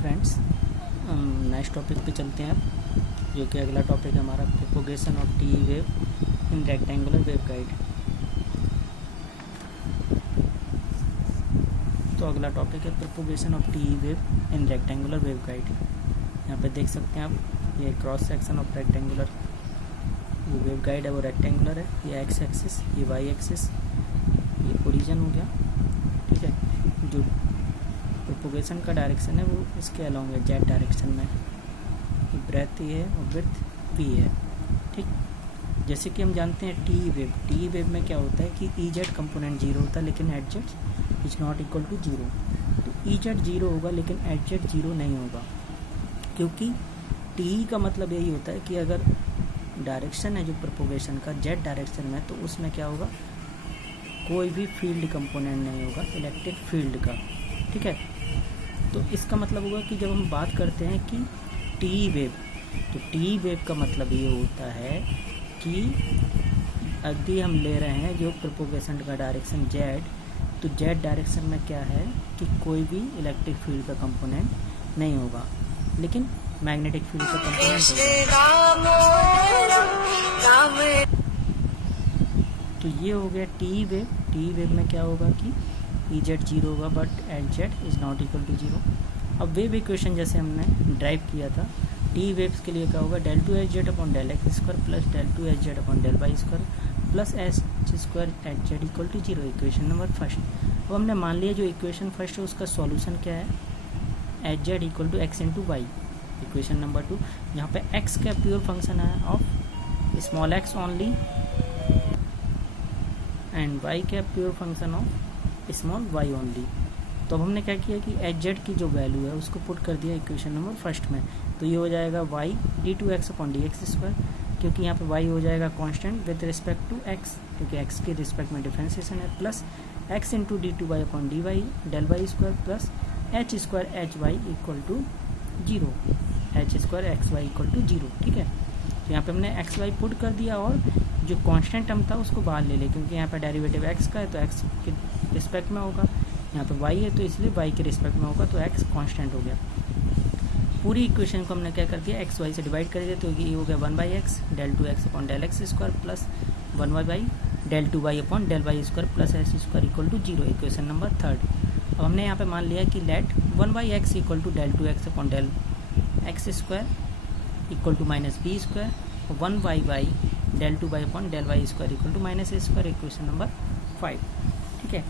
Friends, next topic पे चलते हैं अब, जो कि अगला टॉपिक है हमारा propagation of T wave in rectangular waveguide. तो अगला टॉपिक है propagation of T wave in rectangular wave guide. यहाँ पे देख सकते हैं आप, ये क्रॉस सेक्शन ऑफ रेक्टेंगुलर जो वेव गाइड है वो रेक्टेंगुलर है। ये एक्स एक्सिस, ये वाई एक्सिस, ये ओरिजिन हो गया। ठीक है, जो प्रोपोगेशन का डायरेक्शन है वो इसके अलॉन्ग है, जेड डायरेक्शन में। ब्रेथ ये है और विड्थ वी है। ठीक, जैसे कि हम जानते हैं टी वेव में क्या होता है कि ई जेड कंपोनेंट जीरो होता है लेकिन H Z is not equal to zero. तो ई जेड जीरो होगा लेकिन एच जेड जीरो नहीं होगा, क्योंकि टी का मतलब यही होता है कि अगर डायरेक्शन है जो प्रोपोगेशन का जेड डायरेक्शन में, तो उसमें क्या होगा, कोई भी फील्ड कंपोनेंट नहीं होगा इलेक्ट्रिक फील्ड का। ठीक है, तो इसका मतलब होगा कि जब हम बात करते हैं कि टी वेव, तो टी वेव का मतलब ये होता है कि यदि हम ले रहे हैं जो प्रोपोगेशन का डायरेक्शन जेड, तो जेड डायरेक्शन में क्या है कि कोई भी इलेक्ट्रिक फील्ड का कंपोनेंट नहीं होगा, लेकिन मैग्नेटिक फील्ड का कंपोनेंट होगा। तो ये हो गया टी वेव। टी वेव में क्या होगा कि ई जेड जीरो होगा but H Z is not equal to zero. अब वेव इक्वेशन जैसे हमने ड्राइव किया था, टी वेव्स के लिए क्या होगा, del two H Z upon del X square plus del two H Z upon del Y square plus H square H Z equal to zero. Equation number first. अब हमने मान लिया जो इक्वेशन फर्स्ट है उसका सॉल्यूशन क्या है, H Z equal to X into Y. Equation number two, यहाँ पे एक्स का प्योर फंक्शन है of small X only and Y का pure function of small Y only. तो अब हमने क्या किया कि एच जेड की जो वैल्यू है उसको पुट कर दिया इक्वेशन नंबर फर्स्ट में। तो ये हो जाएगा Y D two X upon D X square, क्योंकि यहाँ पे वाई हो जाएगा constant with respect to X, क्योंकि एक्स के रिस्पेक्ट में डिफरेंशिएशन है, plus X into D two Y upon D Y del Y square plus H square H Y equal to zero, H square X Y equal to zero. ठीक है, तो यहाँ पे हमने एक्स वाई पुट कर दिया और जो कांस्टेंट टर्म था उसको बाहर ले लिया, क्योंकि यहाँ पे डेरिवेटिव एक्स का है तो एक्स के रिस्पेक्ट में होगा, यहाँ पे वाई है तो इसलिए वाई के रिस्पेक्ट में होगा, तो एक्स कांस्टेंट हो गया। पूरी इक्वेशन को हमने क्या कर दिया, एक्स वाई से डिवाइड कर दिया, तो ये हो गया one by X del two X upon del X square plus one Y by del two Y upon del Y square plus H square equal to zero. Equation number third. अब हमने यहाँ पे मान लिया कि let one by X equal to del two X upon del X square equal to minus B square, one Y by del two Y upon del Y square equal to minus A square. Equation number 5। ठीक है,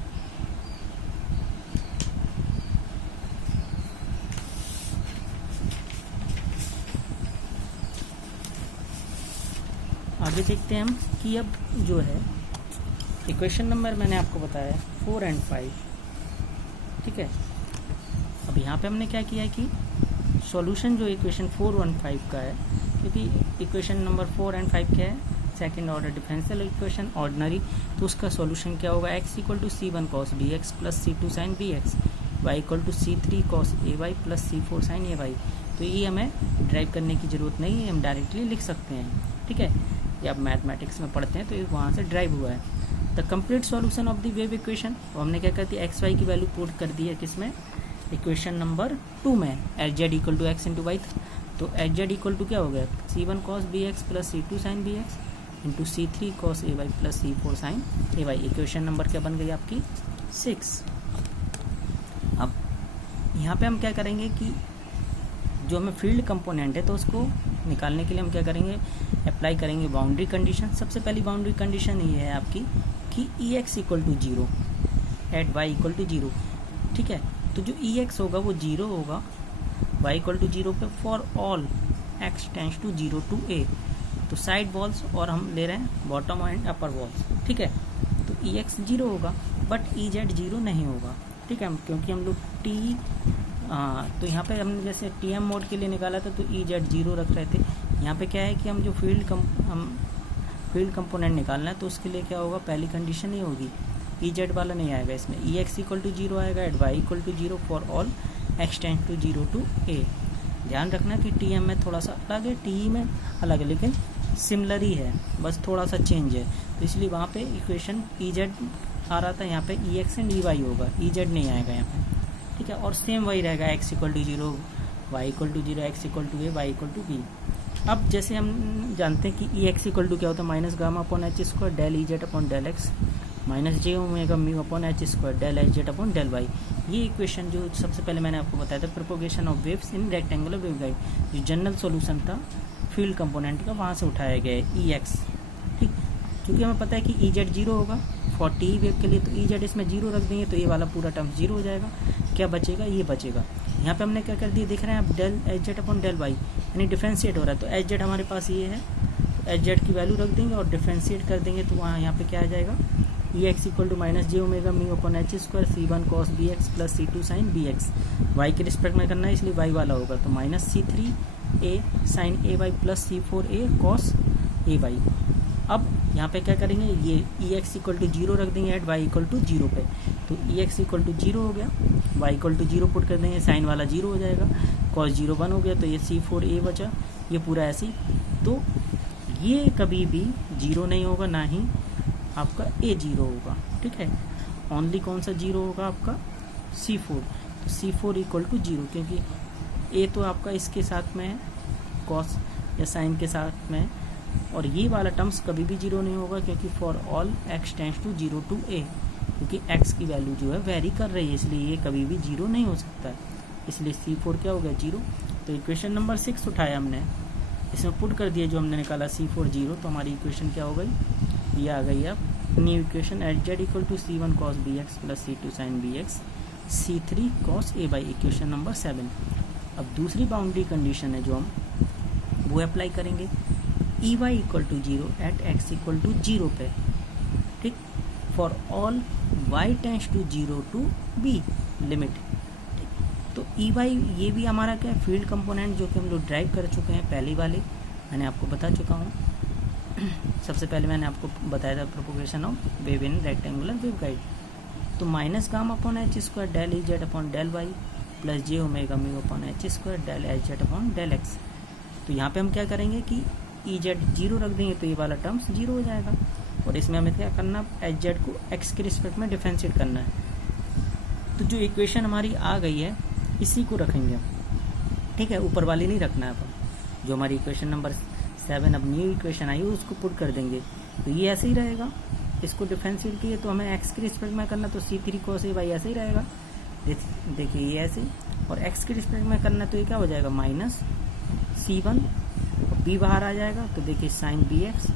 आगे देखते हैं हम कि अब जो है इक्वेशन नंबर मैंने आपको बताया 4 और 5। ठीक है, अब यहाँ पे हमने क्या किया है कि सॉल्यूशन जो इक्वेशन 4 और 5 का है, क्योंकि इक्वेशन नंबर 4 और 5 क्या है, second order differential equation ordinary, तो उसका सॉल्यूशन क्या होगा, X equal to C one cos B X plus C two sine B X, Y equal to C three cos A Y plus C four sine A Y. तो ये हमें drive करने की ज़रूरत नहीं है, हम डायरेक्टली लिख सकते हैं। ठीक है, ये आप मैथमेटिक्स में पढ़ते हैं तो ये वहाँ से ड्राइव हुआ है। The complete solution of the wave equation, तो हमने क्या कर दिया, एक्स वाई की वैल्यू पुट कर दी है किसमें, इक्वेशन नंबर 2 में। H Z equal to X into Y, तो एच जेड इक्वल टू क्या हो गया, C one cos B X plus C two sine B X into C three cos A Y plus C four sine A Y. Equation number क्या बन गई आपकी 6। अब यहाँ पे हम क्या करेंगे कि जो हमें फील्ड कंपोनेंट है तो उसको निकालने के लिए हम क्या करेंगे, अप्लाई करेंगे बाउंड्री कंडीशन। सबसे पहली बाउंड्री कंडीशन ये है आपकी कि E X equal to zero at Y equal to zero. ठीक है, तो जो ई एक्स होगा वो जीरो होगा वाई इक्वल टू जीरो पे for all X tends to zero to A, तो साइड वॉल्स और हम ले रहे हैं बॉटम एंड अपर वॉल्स। ठीक है, तो ई एक्स जीरो होगा बट ई जेड जीरो नहीं होगा। ठीक है, क्योंकि हम लोग टी तो यहाँ पे हमने जैसे टी एम मोड के लिए निकाला था तो ई जेड जीरो रख रहे थे। यहाँ पे क्या है कि हम जो फील्ड कंपोनेंट निकालना है तो उसके लिए क्या होगा, पहली कंडीशन ही होगी ई जेड वाला नहीं आएगा इसमें, E X equal to zero आएगा at Y equal to zero for all X tends to zero to A. ध्यान रखना कि टी एम में थोड़ा सा अलग है, टी में अलग है, लेकिन सिमिलर ही है, बस थोड़ा सा चेंज है। तो इसलिए वहाँ पे इक्वेशन ई जेड आ रहा था, यहाँ पे ई एक्स एंड ई वाई होगा, ई जेड नहीं आएगा यहाँ पे। ठीक है, और सेम वही रहेगा, X equal to zero Y equal to 0, X equal to A, Y equal to B. अब जैसे हम जानते हैं कि ई एक्स इक्वल टू क्या होता है, minus gamma upon H square del E Z upon del X minus J omega mu upon H square del H Z upon del Y. ये इक्वेशन जो सबसे पहले मैंने आपको बताया था, propagation of waves in rectangular waveguide, जो general solution था फील्ड कंपोनेंट का, वहाँ से उठाया गया है ई एक्स। ठीक, क्योंकि हमें पता है कि ई जेड 0 होगा फॉर टी वेव के लिए, तो ई जेड इसमें 0 रख देंगे तो ये वाला पूरा टर्म 0 हो जाएगा। क्या बचेगा, ये बचेगा। यहाँ पे हमने क्या कर दिया, देख रहे हैं आप, del H Z upon del Y, यानी डिफ्रेंशिएट हो रहा है। तो एच जेड हमारे पास ये है, एच जेड की वैल्यू रख देंगे और डिफ्रेंशिएट कर देंगे, तो वहाँ यहाँ पे क्या आ जाएगा, E X equal to minus J omega mu upon H square C1 cos B X plus C2 sine B X. Y के रिस्पेक्ट में करना है इसलिए वाई वाला होगा, तो minus C3 A sine A Y plus C4 A cos A Y. अब यहाँ पे क्या करेंगे, ये ई एक्स इक्वल टू 0 रख देंगे एट वाई इक्वल टू 0 पे, तो ई एक्स इक्वल टू 0 हो गया, वाई इक्वल टू 0 पुट कर देंगे, साइन वाला 0 हो जाएगा, कॉस 0 1 हो गया, तो ये C4 ए बचा, ये पूरा ऐसे ही। तो ये कभी भी 0 नहीं होगा, ना ही आपका ए 0 होगा। ठीक है, ओनली कौन सा 0 होगा आपका, C4। तो C4 इक्वल टू 0, क्योंकि ए तो आपका इसके साथ में है, कॉस या साइन के साथ में है, और ये वाला टर्म्स कभी भी 0 नहीं होगा, क्योंकि for all x tends to 0 to a, क्योंकि x की वैल्यू जो है वेरी कर रही है, इसलिए ये कभी भी 0 नहीं हो सकता है। इसलिए C4 क्या हो गया, 0। तो इक्वेशन नंबर 6 उठाया हमने, इसमें पुट कर दिया जो हमने निकाला C4 0, तो हमारी इक्वेशन क्या हो गई, ये आ गई अब new equation, H Z equal to C1 cos B X plus C2 sine B X C3 cos A by, equation number 7। अब दूसरी बाउंड्री कंडीशन है जो हम वो अप्लाई करेंगे, E Y equal to 0 at X equal to 0 पे। ठीक, for all Y tends to 0 to B limit. तो ई वाई ये भी हमारा क्या है, फील्ड कंपोनेंट, जो कि हम लोग ड्राइव कर चुके हैं पहली वाले, मैंने आपको बता चुका हूँ। सबसे पहले मैंने आपको बताया था propagation of wave in rectangular waveguide. तो minus gamma upon H square del E Z upon del Y plus J omega mu upon H square del H Z upon del X. तो यहाँ पे हम क्या करेंगे कि ई जेड 0 रख देंगे, तो ये वाला टर्म्स 0 हो जाएगा, और इसमें हमें क्या करना, एच जेड को एक्स के रिस्पेक्ट में डिफरेंशिएट करना है। तो जो इक्वेशन हमारी आ गई है इसी को रखेंगे हम। ठीक है, ऊपर वाली नहीं रखना है अपन, जो हमारी इक्वेशन नंबर 7 अब न्यू इक्वेशन आई है उसको पुट कर देंगे, तो ये ऐसे ही रहेगा। इसको डिफरेंशिएट किए तो हमें एक्स के रिस्पेक्ट में करना, तो C3 cos ए वाई ऐसे ही रहेगा। देखिए ये ऐसे, और एक्स के रिस्पेक्ट में करना तो ये क्या हो जाएगा, माइनस C1, बी बाहर आ जाएगा, तो देखिए साइन बी एक्स,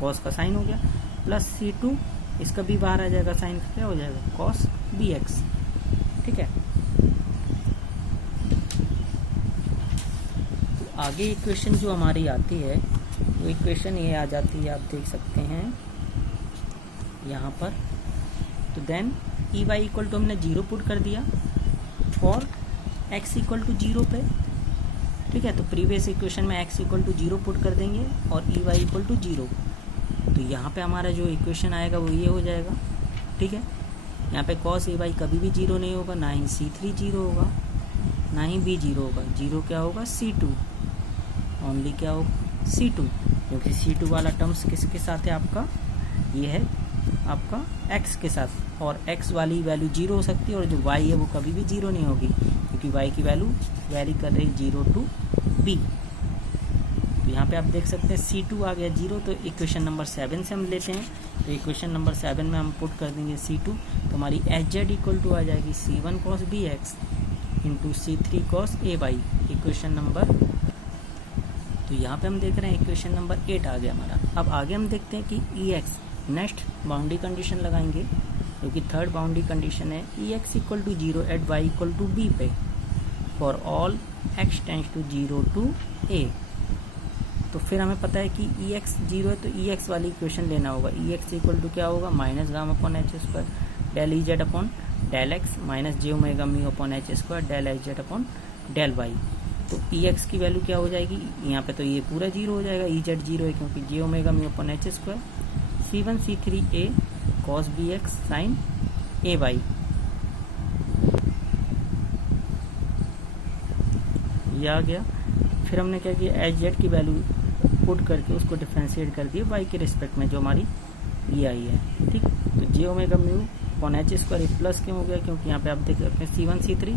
कॉस का साइन हो गया, प्लस C2, इसका भी बाहर आ जाएगा, साइन का क्या हो जाएगा, कॉस बी एक्स। ठीक है, तो आगे इक्वेशन जो हमारी आती है वो इक्वेशन ये आ जाती है, आप देख सकते हैं यहाँ पर। तो then E Y equal to हमने 0 पुट कर दिया फॉर एक्स इक्वल टू 0 पे। ठीक है, तो प्रीवियस इक्वेशन में x इक्वल टू 0 पुट कर देंगे और ई वाई इक्वल टू 0। तो यहाँ पे हमारा जो इक्वेशन आएगा वो ये हो जाएगा। ठीक है, यहाँ पे cos ए वाई कभी भी 0 नहीं होगा, ना ही C3 0 होगा, ना ही B 0 होगा। 0 क्या होगा, C2, ओनली क्या होगा, C2, क्योंकि C2 वाला टर्म्स किसके साथ है आपका, ये है आपका x के साथ, और x वाली वैल्यू 0 हो सकती है, और जो y है वो कभी भी 0 नहीं होगी, क्योंकि y की वैल्यू वेरी कर रही 0 टू b। तो यहाँ पे आप देख सकते हैं C2 आ गया 0, तो इक्वेशन नंबर 7 से हम लेते हैं। तो इक्वेशन नंबर 7 में हम पुट कर देंगे C2, तो हमारी एच जेड इक्वल टू आ जाएगी C1 cos B X into C3 cos A Y, equation number. तो यहाँ पे हम देख रहे हैं इक्वेशन नंबर 8 आ गया हमारा। अब आगे हम देखते हैं कि E X, next boundary condition लगाएंगे, क्योंकि थर्ड बाउंड्री कंडीशन है E X equal to 0 at Y equal to B पे, for all X tends to 0 to A. तो फिर हमें पता है कि ई एक्स 0 है, तो ई एक्स वाली इक्वेशन लेना होगा। ई एक्स इक्वल टू क्या होगा, minus gamma upon H square del E Z upon del X minus J omega mu upon H square del H Z upon del Y. तो E x की value क्या हो जाएगी, यहाँ पे तो ये पूरा 0 हो जाएगा, ई जेड 0 है क्योंकि J omega mu upon H square C1 C3 A cos B X sine A Y. ये आ गया। फिर हमने क्या किया, एच जेड की वैल्यू पुट करके उसको डिफरेंशिएट कर दिया वाई के रिस्पेक्ट में, जो हमारी ये आई है। ठीक, तो J omega mu upon H square plus क्यों हो गया, क्योंकि यहाँ पे आप देख सकते हैं C1 C3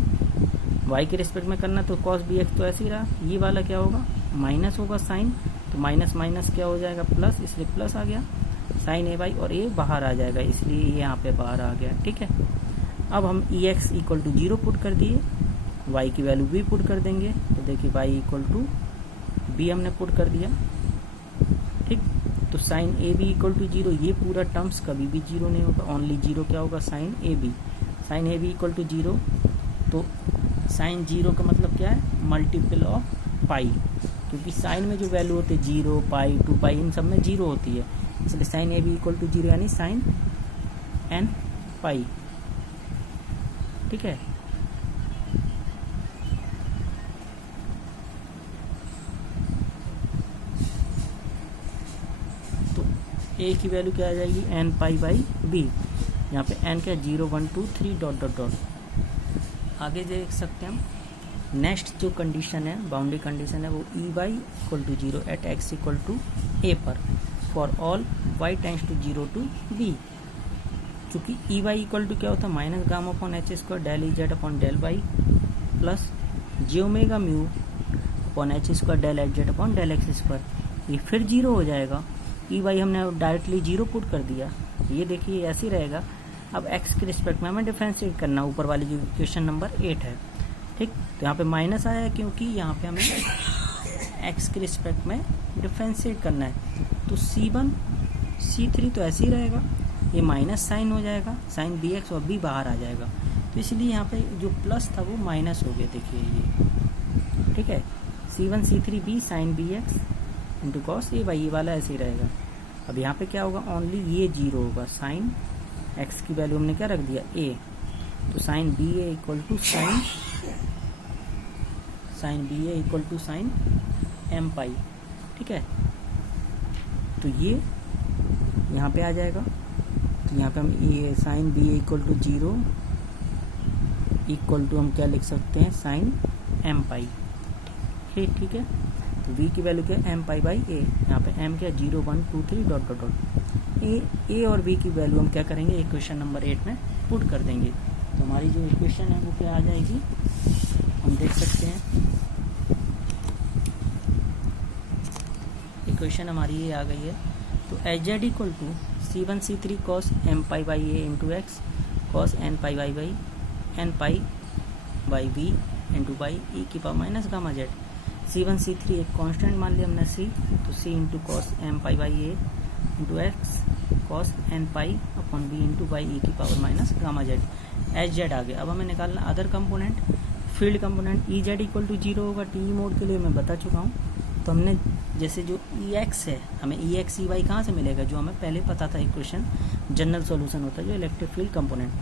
वाई के रिस्पेक्ट में करना तो कॉस बी एक्स तो ऐसे ही रहा, ये वाला क्या होगा माइनस होगा साइन, तो माइनस माइनस क्या हो जाएगा प्लस, इसलिए प्लस आ गया साइन ए वाई, और ए बाहर आ जाएगा इसलिए ये यहाँ पे बाहर आ गया। ठीक है, अब हम ई एक्स इक्वल टू 0 पुट कर दिए, वाई की वैल्यू भी पुट कर देंगे, तो देखिए वाई इक्वल टू बी हमने पुट कर दिया। ठीक, तो sine A B equal to 0, ये पूरा टर्म्स कभी भी 0 नहीं होगा, ओनली 0 क्या होगा sine A B. Sine A B equal to 0, तो साइन 0 का मतलब क्या है मल्टीपल ऑफ पाई, क्योंकि साइन में जो वैल्यू होती है 0 पाई 2 पाई इन सब में 0 होती है, इसलिए sine A B equal to 0 यानी साइन एन पाई। ठीक है, तो ए की वैल्यू क्या आ जाएगी एन पाई बाई बी, यहाँ पे एन क्या 0 1 2 3 डॉट डॉट डॉट। आगे देख सकते हैं हम नेक्स्ट जो कंडीशन है बाउंड्री कंडीशन है वो E Y equal to 0 at X equal to A पर for all Y tends to 0 to be. चूँकि ई वाई इक्वल टू क्या होता है minus gamma upon H square del E Z upon del Y plus J omega mu upon H square del H Z upon del X square, ये फिर 0 हो जाएगा। E Y हमने directly 0 put कर दिया, ये देखिए ऐसे ही रहेगा। अब एक्स के रिस्पेक्ट में हमें डिफरेंशिएट करना, ऊपर वाली जो इक्वेशन नंबर 8 है। ठीक, तो यहाँ पे माइनस आया है क्योंकि यहाँ पे हमें एक्स के रिस्पेक्ट में डिफरेंशिएट करना है, तो C1 C3 तो ऐसे ही रहेगा, ये माइनस साइन हो जाएगा, साइन बी एक्स और बी बाहर आ जाएगा, तो इसलिए यहाँ पे जो प्लस था वो माइनस हो गया, देखिए ये। ठीक है, C1 C3 B sine B X into cos A Y, ये वाला ऐसे ही रहेगा। अब यहाँ पे क्या होगा ओनली ये 0 होगा, साइन एक्स की वैल्यू हमने क्या रख दिया ए, तो sine B A equal to sine B A equal to sine M pi. ठीक है, तो ये यहाँ पे आ जाएगा, तो यहाँ पे हम ये sine B A equal to 0 equal to हम क्या लिख सकते हैं साइन एम पाई। ठीक है, तो v की वैल्यू क्या है एम पाई बाई ए, यहाँ पे m क्या 0 1 2 3 डॉट डॉट डॉट। ए और v की वैल्यू हम क्या करेंगे इक्वेशन नंबर 8 में पुट कर देंगे, तो हमारी जो इक्वेशन है वो क्या आ जाएगी हम देख सकते हैं। इक्वेशन हमारी ये आ गई है, तो H Z equal to C1 C3 cos M pi by A into X cos N pi by by N pi by B into by E की power minus gamma Z. C1 C3 एक constant मान लिया हमने C, तो C into cos M pi by A into X cos N pi upon B into by E की power minus gamma Z. H Z आ गया। अब हमें निकालना other component, field component E Z equal to 0 होगा T mode के लिए, मैं बता चुका हूँ। तो हमने जैसे जो ई एक्स है, हमें ई एक्स ई वाई कहाँ से मिलेगा, जो हमें पहले पता था इक्वेशन जनरल सॉल्यूशन होता है जो इलेक्ट्रिक फील्ड कंपोनेंट।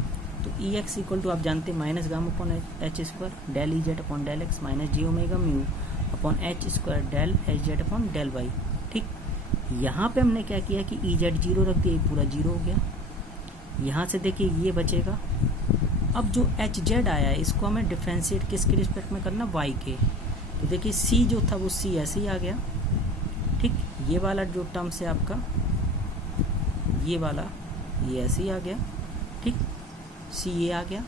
तो ई एक्स इक्वल टू आप जानते हैं minus gamma upon H square del E Z upon del X minus G omega mu upon H square del H Z upon del Y. ठीक, यहाँ पे हमने क्या किया कि ई जेड 0 रख दिया, ये पूरा 0 हो गया। यहाँ से देखिए ये बचेगा। अब जो एच जेड आया है इसको हमें डिफ्रेंशिएट किसके रिस्पेक्ट में करना, वाई के। तो देखिए सी जो था वो सी ऐसे ही आ गया। ठीक, ये वाला जो टर्म से आपका ये वाला ये ऐसे ही आ गया। ठीक, सी ये आ गया।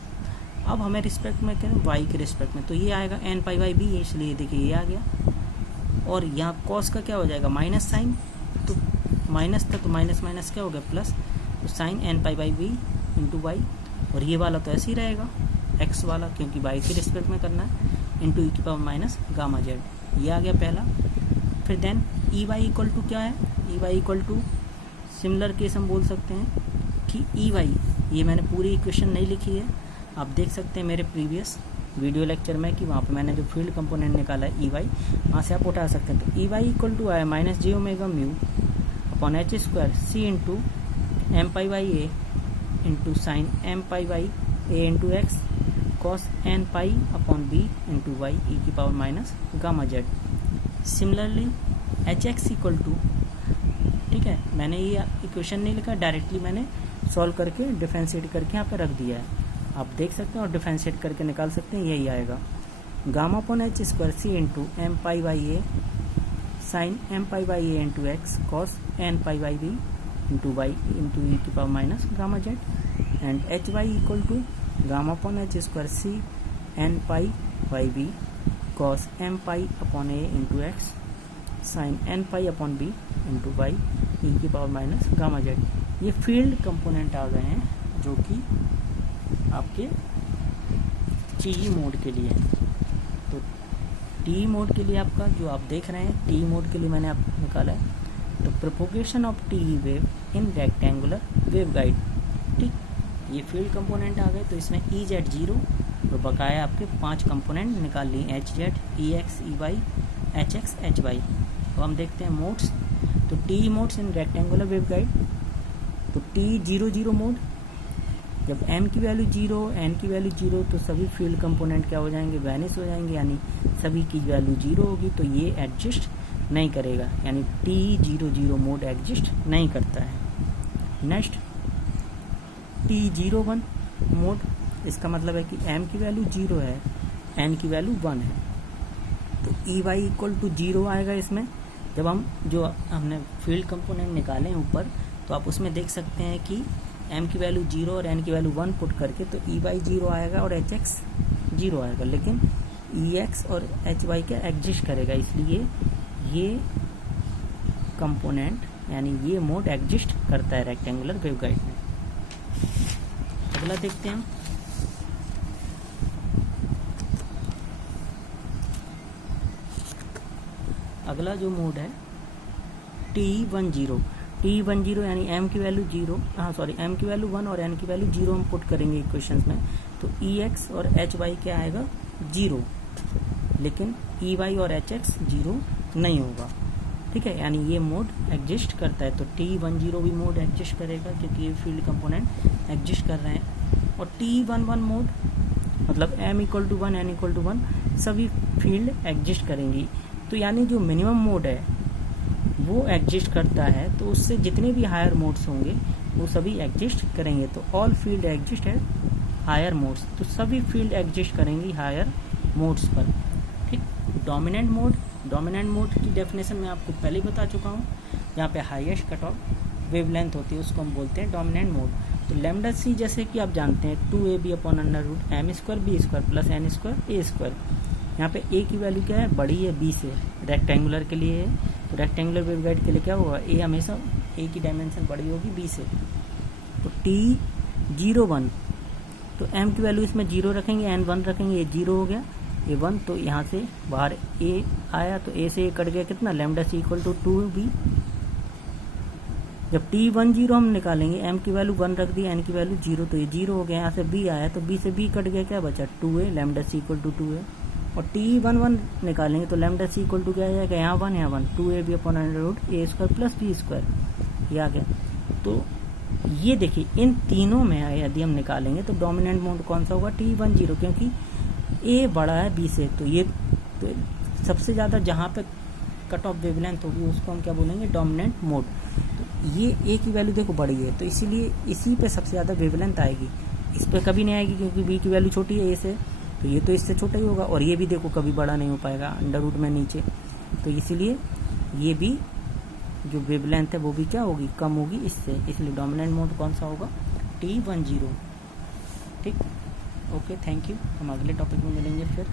अब हमें रिस्पेक्ट में करें वाई के रिस्पेक्ट में, तो ये आएगा एन पाई वाई बी, इसलिए देखिए ये आ गया। और यहाँ कॉस का क्या हो जाएगा माइनस साइन, तो माइनस था तो माइनस माइनस क्या हो गया प्लस, तो sine N pi by B into Y. और ये वाला तो ऐसे ही रहेगा एक्स वाला, क्योंकि वाई के रिस्पेक्ट में करना है, इंटू ई की पावर माइनस गामा जेड। ये आ गया पहला। फिर then E Y equal to क्या है, E Y equal to similar case हम बोल सकते हैं कि ई वाई, ये मैंने पूरी इक्वेशन नहीं लिखी है, आप देख सकते हैं मेरे प्रीवियस वीडियो लेक्चर में कि वहाँ पे मैंने जो फील्ड कंपोनेंट निकाला है ई वाई, वहाँ से आप उठा सकते हैं। तो ई वाई इक्वल टू आया minus G omega mu upon H square C into M pi Y A into sine M pi Y A into X cos N pi upon B into Y E की power minus gamma Z. Similarly H X equal to, ठीक है, मैंने ये equation नहीं लिखा, directly मैंने solve करके differentiate करके यहाँ पे रख दिया है, आप देख सकते हैं और डिफरेंशिएट करके निकाल सकते हैं, यही आएगा gamma upon H square C into M pi Y A sine M pi Y A into X cos N pi Y B into Y into E की power minus gamma Z. And H Y equal to gamma upon H square C N pi Y B cos M pi upon A into X sine N pi upon B into Y E की power minus gamma Z. ये field component आ गए हैं जो कि आपके T mode के लिए। तो टी मोड के लिए आपका जो आप देख रहे हैं, टी मोड के लिए मैंने आपको निकाला है। तो propagation of T wave in rectangular wave guide, ठीक, ये फील्ड कंपोनेंट आ गए। तो इसमें ई जेड जीरो और बकाया आपके 5 कंपोनेंट निकाल लिए, H Z, E X, E Y, H X, H Y. तो हम देखते हैं मोड्स। तो T modes in rectangular waveguide, तो टी 0 मोड, जब m की वैल्यू 0, n की वैल्यू 0, तो सभी फील्ड कंपोनेंट क्या हो जाएंगे, वैनिश हो जाएंगे, यानी सभी की वैल्यू 0 होगी। तो ये एडजस्ट नहीं करेगा, यानी T00 मोड एग्जिस्ट नहीं करता है। नेक्स्ट T01 मोड, इसका मतलब है कि m की वैल्यू 0 है, n की वैल्यू 1 है, तो EY इक्वल टू 0 आएगा इसमें। जब हम जो हमने फील्ड कंपोनेंट निकाले हैं ऊपर, तो आप उसमें देख सकते हैं कि m की वैल्यू 0 और n की वैल्यू 1 पुट करके तो EY 0 आएगा और HX 0 आएगा, लेकिन EX और HY क्या एग्जिस्ट करेगा, इसलिए ये कंपोनेंट यानी ये मोड एग्जिस्ट करता है रेक्टेंगुलर वेव गाइड में। अगला देखते हैं हम। अगला जो मोड है T10 यानी m की वैल्यू 0, m की वैल्यू 1 और n की वैल्यू 0 हम पुट करेंगे इक्वेशंस में। तो EX और HY क्या आएगा 0, लेकिन EY और HX 0 नहीं होगा, ठीक है, यानी ये मोड एग्जिस्ट करता है। तो T10 भी मोड एग्जिस्ट करेगा क्योंकि ये फील्ड कंपोनेंट एग्जिस्ट कर रहे हैं। और T11 मोड मतलब m equal to 1, n equal to 1 सभी फील्ड एग्जिस्ट करेंगी। तो यानी जो मिनिमम मोड है वो एग्जिस्ट करता है, तो उससे जितने भी हायर मोड्स होंगे वो सभी एग्जिस्ट करेंगे। तो ऑल फील्ड एग्जिस्ट है हायर मोड्स, तो सभी फील्ड एग्जिस्ट करेंगी हायर मोड्स पर, ठीक। डोमिनेंट मोड की डेफिनेशन मैं आपको पहले ही बता चुका हूँ। जहाँ पे हाईएस्ट कट ऑफ वेवलेंथ होती है उसको हम बोलते हैं डोमिनेंट मोड। तो लैम्डा सी जैसे कि आप जानते हैं 2ab upon under root m square b square plus n square a square. यहाँ पे a की वैल्यू क्या है, बड़ी है b से, रेक्टेंगुलर के लिए है। तो रेक्टेंगुलर वेवगाइड के लिए क्या होगा, a हमेशा a की डायमेंशन बड़ी होगी b से। तो T01 तो m की वैल्यू इसमें 0 रखेंगे, n 1 रखेंगे, ये 0 हो गया, ये 1, तो यहाँ से बाहर a आया, तो a से a कट गया कितना, lambda C equal to 2b। जब T10 हम निकालेंगे, m की वैल्यू 1 रख दी, n की वैल्यू 0, तो ये 0 हो गया। यहाँ से b आया तो b से b कट गया, क्या बचा 2a, lambda C equal to 2a। और T11 निकालेंगे तो लैम्डा सी इक्वल टू क्या आ जाएगा, यहाँ 1 यहाँ 1, 2ab upon under root a square plus b square, ये आ गया। तो ये देखिए इन तीनों में यदि हम निकालेंगे तो डोमिनेंट मोड कौन सा होगा, T10, क्योंकि a बड़ा है b से। तो ये तो सबसे ज़्यादा जहाँ पे कट ऑफ वेवलेंथ होगी उसको हम क्या बोलेंगे, डोमिनेंट मोड। तो ये a की वैल्यू देखो बड़ी है, तो इसीलिए इसी पे सबसे ज़्यादा वेवलेंथ आएगी, इस पर कभी नहीं आएगी क्योंकि b की वैल्यू छोटी है a से, तो ये तो इससे छोटा ही होगा। और ये भी देखो कभी बड़ा नहीं हो पाएगा अंडर रूट में नीचे, तो इसीलिए ये भी जो वेवलेंथ है वो भी क्या होगी, कम होगी इससे, इसलिए डोमिनेंट मोड कौन सा होगा, T10, ठीक। Okay, thank you. हम अगले टॉपिक में मिलेंगे फिर।